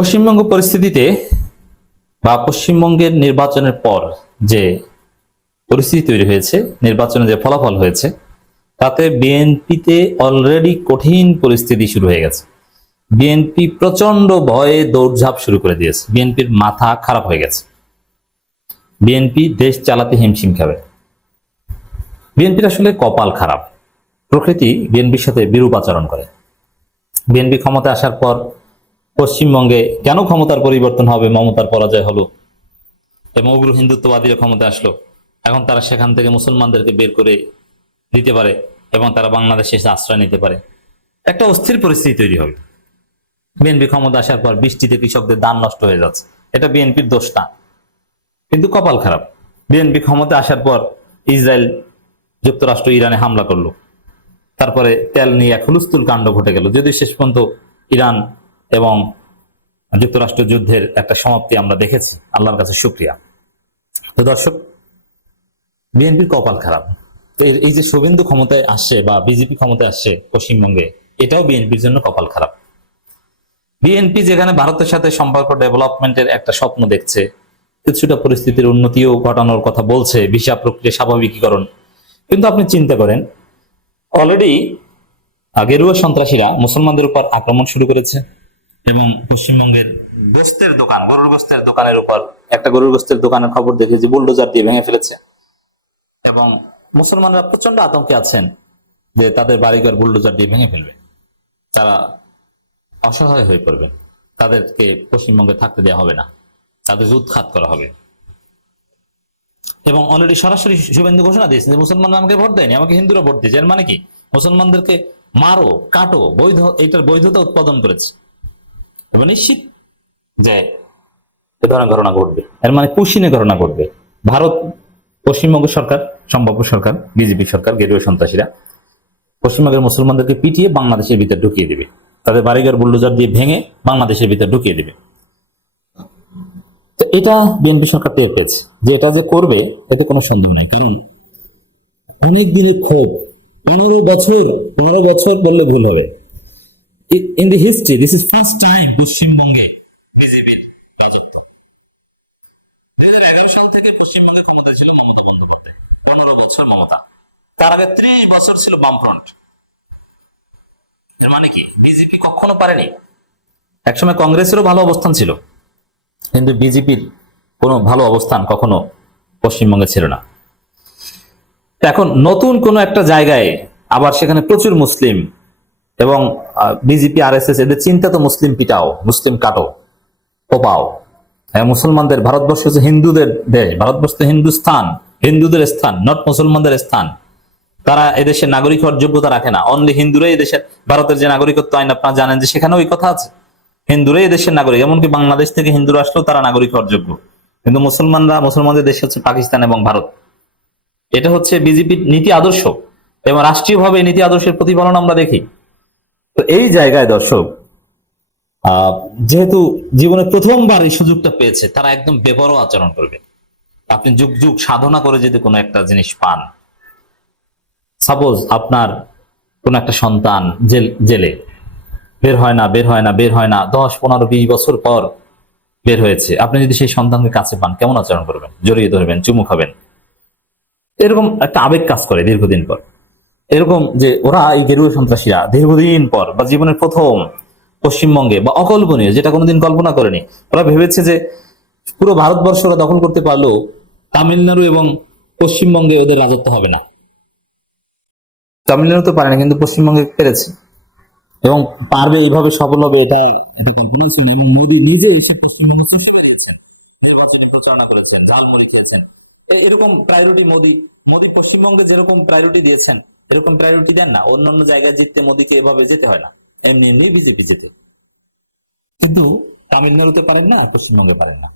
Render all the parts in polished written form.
পশ্চিমবঙ্গ পরিস্থিতিতে বা পশ্চিমবঙ্গের নির্বাচনের পর যে পরিস্থিতি তৈরি হয়েছে, নির্বাচনে যে ফলাফল হয়েছে, তাতে বিএনপিতে অলরেডি কঠিন পরিস্থিতি শুরু হয়ে গেছে। বিএনপি প্রচন্ড ভয়ে দৌড়ঝাঁপ শুরু করে দিয়েছে। বিএনপির মাথা খারাপ হয়ে গেছে। বিএনপি দেশ চালাতে হিমশিম খাবে। বিএনপির আসলে কপাল খারাপ। প্রকৃতি বিএনপির সাথে বিরূপ আচরণ করে। বিএনপি ক্ষমতায় আসার পর পশ্চিমবঙ্গে কেন ক্ষমতার পরিবর্তন হবে, মমতার পরাজয় হলো এবং উগ্র হিন্দুত্ববাদীরা ক্ষমতায় আসলো, এখন তারা সেখান থেকে মুসলমানদেরকে বের করে দিতে পারে এবং তারা বাংলাদেশে এসে আশ্রয় নিতে পারে, একটা অস্থির পরিস্থিতি তৈরি হবে। বিএনপি ক্ষমতা আসার পর বৃষ্টিতে কৃষকদের ধান নষ্ট হয়ে যাচ্ছে, এটা বিএনপির দোষ না, কিন্তু কপাল খারাপ। বিএনপি ক্ষমতা আসার পর ইসরায়েল যুক্তরাষ্ট্র ইরানে হামলা করলো, তারপরে তেল নিয়ে এক হুলস্থুল কাণ্ড ঘটে গেল, যদিও শেষ পর্যন্ত ইরান এবং যুক্তরাষ্ট্র যুদ্ধের একটা সমাপ্তি আমরা দেখেছি, আল্লাহর কাছে শুকরিয়া। তো দর্শক, বিএনপির কপাল খারাপ। তো এই যে শুভেন্দু ক্ষমতায় আসছে বা বিজেপি ক্ষমতায় আসছে পশ্চিমবঙ্গে, এটাও বিএনপির জন্য কপাল খারাপ। বিএনপি যেখানে ভারতের সাথে সম্পর্ক ডেভেলপমেন্টের একটা স্বপ্ন দেখছে, কিছুটা পরিস্থিতির উন্নতিও ঘটানোর কথা বলছে, ভিসা প্রক্রিয়া স্বাভাবিকীকরণ, কিন্তু আপনি চিন্তা করেন অলরেডি গেরুয়া সন্ত্রাসীরা মুসলমানদের উপর আক্রমণ শুরু করেছে এবং পশ্চিমবঙ্গের গোস্তের দোকান, গরুর গোস্তের দোকানের উপর একটা গরুর গোস্তের দোকানের খবর দেখে যে বুলডোজার দিয়ে ভেঙে ফেলেছে এবং মুসলমানরা প্রচন্ড আতঙ্কে আছেন যে তাদের বাড়িঘর বুলডোজার দিয়ে ভেঙে ফেলবে, তারা অসহায় হয়ে পড়বে, তাদেরকে পশ্চিমবঙ্গে থাকতে দেওয়া হবে না, তাদেরকে উৎখাত করা হবে। এবং অলরেডি সরাসরি শুভেন্দু ঘোষণা দিয়েছে যে মুসলমানরা আমাকে ভোট দেয়নি, আমাকে হিন্দুরা ভোট দিয়েছে। এর মানে কি? মুসলমানদেরকে মারো, কাটো, বৈধ, এটার বৈধতা উৎপাদন করেছে এবং নিশ্চিত যে এ ধরনের ঘটনা ঘটবে। এর মানে পুশিনে ঘটনা ঘটবে। ভারত, পশ্চিমবঙ্গ সরকার, সম্ভাব্য সরকার, বিজেপি সরকার, গেরুয়া সন্ত্রাসীরা পশ্চিমবঙ্গের মুসলমানদেরকে পিটিয়ে বাংলাদেশের ভিতরে ঢুকিয়ে দিবে, তাদের বাড়িঘর বুলডোজার দিয়ে ভেঙে বাংলাদেশের ভিতরে ঢুকিয়ে দিবে। তো এটা বিএনপি সরকার টের পেয়েছে যে এটা যে করবে, এতে কোনো সন্দেহ নেই। কারণ অনেক দিনের ক্ষোভ, 15 বছর বললে ভুল হবে। In the history this is first time পশ্চিমবঙ্গে বিজেপির রাজত্ব। 2011 সাল থেকে পশ্চিমবঙ্গে ক্ষমতা ছিল মমতা বন্দ্যোপাধ্যায়, 15 বছর মমতা। তার আগে 30 বছর ছিল বামফ্রন্ট। এর মানে কি? বিজেপি কখনো পারেনি। একসময় কংগ্রেসেরও ভালো অবস্থান ছিল, কিন্তু বিজেপির কোনো ভালো অবস্থান কখনো পশ্চিমবঙ্গে ছিল না। এখন নতুন কোন একটা জায়গায় আবার সেখানে প্রচুর মুসলিম এবং বিজেপি আরএসএস এদের চিন্তা তো মুসলিম পিটাও, মুসলিম কাটো, কোপাও। মুসলমানদের, ভারতবর্ষ হচ্ছে হিন্দুদের দেশ, ভারতবর্ষ হিন্দুস্থান, হিন্দুদের স্থান, নট মুসলমানদের স্থান। তারা এদেশের নাগরিক হওয়ার যোগ্যতা রাখে না, অনলি হিন্দুরাই এদেশের। ভারতের যে নাগরিকত্ব আইন আপনারা জানেন যে সেখানে ওই কথা আছে, হিন্দুরাই এদেশের নাগরিক। এমনকি বাংলাদেশ থেকে হিন্দুরা আসলেও তারা নাগরিক হওয়ার যোগ্য, কিন্তু মুসলমানদের দেশ হচ্ছে পাকিস্তান এবং ভারত। এটা হচ্ছে বিজেপির নীতি আদর্শ এবং রাষ্ট্রীয়ভাবে নীতি আদর্শের প্রতিফলন আমরা দেখি। তো এই জায়গায় দর্শক, যেহেতু জীবনে প্রথমবার এই সুযোগটা পেয়েছে, তারা একদম বেপরোয়া আচরণ করবে। আপনি যুগ যুগ সাধনা করে যদি কোনো একটা জিনিস পান, সাপোজ আপনার কোন একটা সন্তান জেলে বের হয় না 10, 15, 20 বছর পর বের হয়েছে, আপনি যদি সেই সন্তানকে কাছে পান, কেমন আচরণ করবেন? জড়িয়ে ধরবেন, চুমু খাবেন, এরকম একটা আবেগ কাজ করে দীর্ঘদিন পর। এরকম যে ওরা, এই গেরুয়া সন্ত্রাসীরা দীর্ঘদিন পর বা জীবনের প্রথম পশ্চিমবঙ্গে, বা অকল্পনীয়, যেটা কোনোদিন কল্পনা করেনি, ওরা ভেবেছে যে পুরো ভারতবর্ষ ওরা দখল করতে পারলেও তামিলনাড়ু এবং পশ্চিমবঙ্গে ওদের রাজত্ব হবে না। তামিলনাড়ু তো পারে না, কিন্তু পশ্চিমবঙ্গে পেরেছে এবং পারবে, এইভাবে সফল হবে, এটা কল্পনা ছিল। এবং মোদী নিজে এসে পশ্চিমবঙ্গ চষে বেরিয়েছেন, নির্বাচনী প্রচারণা করেছেন, ঝালমুড়ি খেয়েছেন। এরকম প্রায়োরিটি মোদী পশ্চিমবঙ্গে যেরকম প্রায়োরিটি দিয়েছেন, এরকম প্রায়োরিটি দেন না। অন্যান্য জায়গায় জিততে মোদীকে এভাবে যেতে হয় না, এমনি এমনি বিজেপি যেতে। কিন্তু তামিলনাড়ুতে পারেন না, পশ্চিমবঙ্গে পারেন না।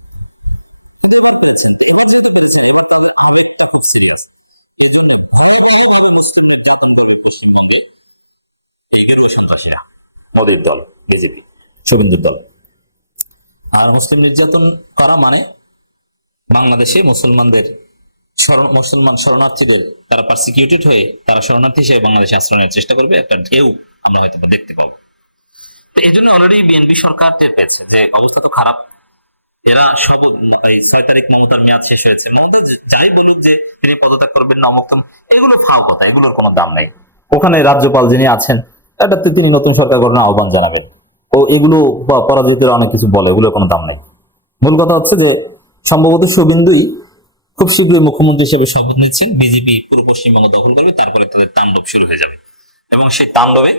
নির্যাতন করবে পশ্চিমবঙ্গে এই গেরুয়া সন্ত্রাসীরা, মোদীর দল, বিজেপি, শুভেন্দুর দল। আর মুসলিম নির্যাতন করা মানে বাংলাদেশে মুসলমান শরণার্থীদের, তারা পারসিকিউটেড হয়ে তারা শরণার্থী হিসেবে বাংলাদেশে আশ্রয় নেওয়ার চেষ্টা করবে, একটা ঢেউ আমরা হয়তো দেখতে পাবো। তো এই জন্য অলরেডি বিএনপি সরকার টের পেয়েছে যে অবস্থা তো খারাপ। এরা সব এই 6 তারিখ মমতার মেয়াদ শেষ হয়েছে, মমতা যাই বলুক যে তিনি পদত্যাগ করবেন না অমুক তমুক, এগুলো ফাও কথা, এগুলোর কোনো দাম নেই। ওখানে রাজ্যপাল যিনি আছেন এটাতে তিনি নতুন সরকার গঠনের আহ্বান জানাবেন, ও এগুলো পরাজিতের অনেক কিছু বলে, এগুলোর কোনো দাম নেই। মূল কথা হচ্ছে যে সম্ভবত শুভেন্দুই খুব শীঘ্রই মুখ্যমন্ত্রী হিসেবে শপথ নিচ্ছেন, বিজেপি পুরো পশ্চিমবঙ্গ দখল করবে, তারপরে তাদের তাণ্ডব শুরু হয়ে যাবে এবং সেই তাণ্ডবে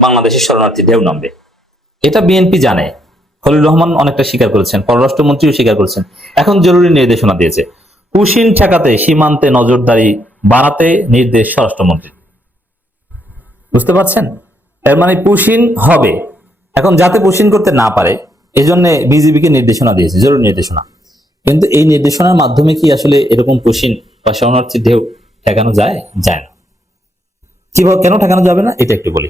বাংলাদেশের শরণার্থী ঢেউ নামবে। এটা বিএনপি জানে, খলিল রহমান অনেকটা স্বীকার করেছেন, পররাষ্ট্রমন্ত্রীও স্বীকার করেছেন। এখন জরুরি নির্দেশনা দিয়েছে, পুশিন ঠেকাতে সীমান্তে নজরদারি বাড়াতে নির্দেশ স্বরাষ্ট্রমন্ত্রী। বুঝতে পারছেন? এর মানে পুশিন হবে, এখন যাতে পুশিন করতে না পারে এজন্য বিজিবিকে নির্দেশনা দিয়েছে, জরুরি নির্দেশনা। কিন্তু এই নির্দেশনার মাধ্যমে কি আসলে এরকম পুশিন বা শরণার্থী ঢেউ ঠেকানো যায়? যায় না। কিভাবে, কেন ঠেকানো যাবে না এটা একটু বলি।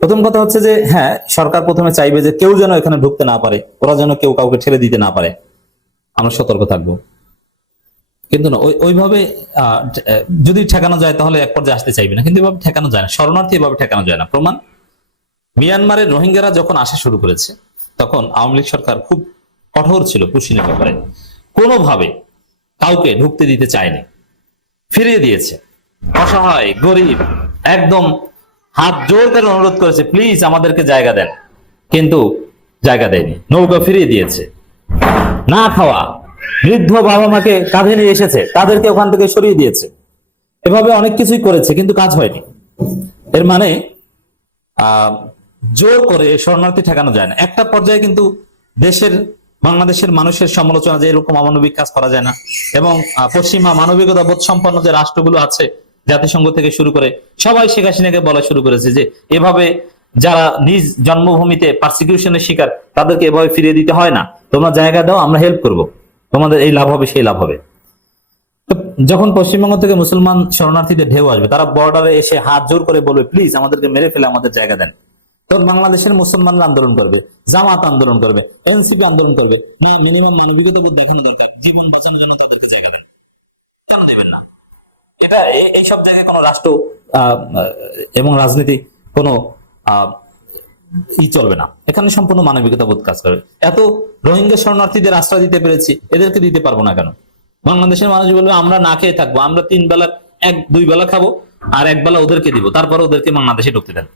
প্রথম কথা হচ্ছে যে হ্যাঁ, সরকার প্রথমে চাইবে যে কেউ যেন এখানে ঢুকতে না পারে, ওরা যেন কেউ কাউকে ঠেলে দিতে না পারে, আমরা সতর্ক থাকবো। কিন্তু না, ওইভাবে যদি ঠেকানো যায় তাহলে এক পর্যায়ে আসতে চাইবে না, কিন্তু এভাবে ঠেকানো যায় না, শরণার্থী এভাবে ঠেকানো যায় না। প্রমাণ, মিয়ানমারের রোহিঙ্গারা যখন আসা শুরু করেছে তখন আওয়ামী লীগ সরকার খুব কঠোর ছিল পুশিনের ব্যাপারে, কোনোভাবে কাউকে ঢুকতে দিতে চায়নি, ফিরিয়ে দিয়েছে। অসহায় গরিব একদম হাত জোর করে অনুরোধ করেছে, প্লিজ আমাদেরকে জায়গা দেন, কিন্তু জায়গা দেয়নি, নৌকা ফিরিয়ে দিয়েছে। না খাওয়া বৃদ্ধ বাবা মাকে কাঁধে নিয়ে এসেছে, তাদেরকে ওখান থেকে সরিয়ে দিয়েছে। এভাবে অনেক কিছুই করেছে, কিন্তু কাজ হয়নি। এর মানে জোর করে শরণার্থী ঠেকানো যায় না। একটা পর্যায়ে কিন্তু বাংলাদেশের মানুষের সমালোচনা যে এরকম অমানবিক কাজ করা যায় না, এবং পশ্চিমা মানবিকতা বোধ সম্পন্ন যে রাষ্ট্রগুলো আছে, জাতিসংঘ থেকে শুরু করে সবাই শেখ হাসিনাকে বলা শুরু করেছে যে এভাবে যারা নিজ জন্মভূমিতে পারসিকিউশনের শিকার তাদেরকে এভাবে ফিরিয়ে দিতে হয় না, তোমরা জায়গা দাও, আমরা হেল্প করব, তোমাদের এই লাভ হবে সেই লাভ হবে। যখন পশ্চিমবঙ্গ থেকে মুসলমান শরণার্থীদের ঢেউ আসবে, তারা বর্ডারে এসে হাত জোর করে বলবে, প্লিজ আমাদেরকে মেরে ফেলে আমাদের জায়গা দেন, তখন বাংলাদেশের মুসলমানরা আন্দোলন করবে, জামাত আন্দোলন করবে, এনসিপি আন্দোলন করবে, না মিনিমাম মানবিকতা দেখানো দরকার, জীবন বাঁচানোর জন্য তাদেরকে জায়গা দেন। কেন দেবেন না? এটা এইসব জায়গায় কোনো রাষ্ট্র এবং রাজনীতি কোনো চলবে না, এখানে সম্পূর্ণ মানবিকতা বোধ কাজ করবে। এত রোহিঙ্গা শরণার্থীদের আশ্রয় দিতে পেরেছি, এদেরকে দিতে পারবো না কেন? বাংলাদেশের মানুষ বলবে আমরা না খেয়ে থাকবো, আমরা 3 বেলা 2 বেলা খাবো আর 1 বেলা ওদেরকে দিব, তারপরে ওদেরকে বাংলাদেশে ঢুকতে দেন।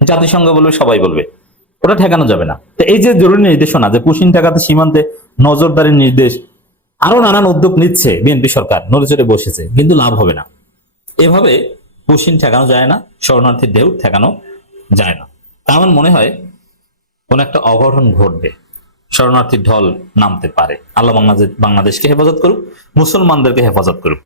জাতিসংঘ বলবে, সবাই বলবে, ওটা ঠেকানো যাবে না। তো এই যে জরুরি নির্দেশনা, যে পুশিন ঠেকাতে সীমান্তে নজরদারির নির্দেশ, আরো নানান উদ্যোগ নিচ্ছে বিএনপি সরকার, নড়েচড়ে বসেছে, কিন্তু লাভ হবে না। এভাবে পুশিন ঠেকানো যায় না, শরণার্থীর ঢেউ ঠেকানো যায় না। আমার মনে হয় কোন একটা অঘটন ঘটবে, শরণার্থীর ঢল নামতে পারে। আল্লাহ বাংলাদেশকে হেফাজত করুক, মুসলমানদেরকে হেফাজত করুক।